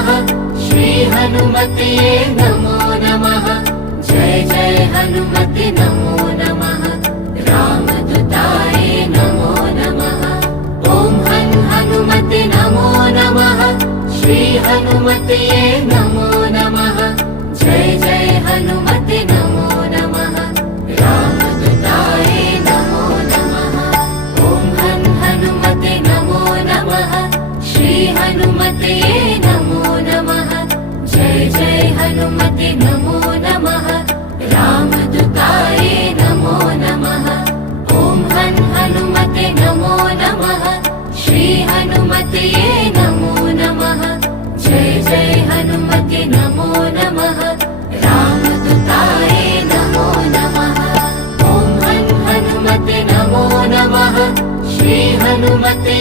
नमः श्री हनुमते नमो नमः जय जय हनुमते नमो नमः रामदूताय नमो नमः ओम हनुमते नमो नमः श्री हनुमते नमो नमः जय जय हनुमते नमो नमः रामदूताय नमो नमः ओम हनुमते नमो नमः श्री हनुमते नमो नमः जय जय हनुमते नमो नमः रामदूताय नमो नमः ओम हनुमते नमो नमः श्री हनुमते नमो नमः जय जय हनुमते नमो नमः रामदूताय नमो नमः ओम हनुमते नमो नमः श्री हनुमते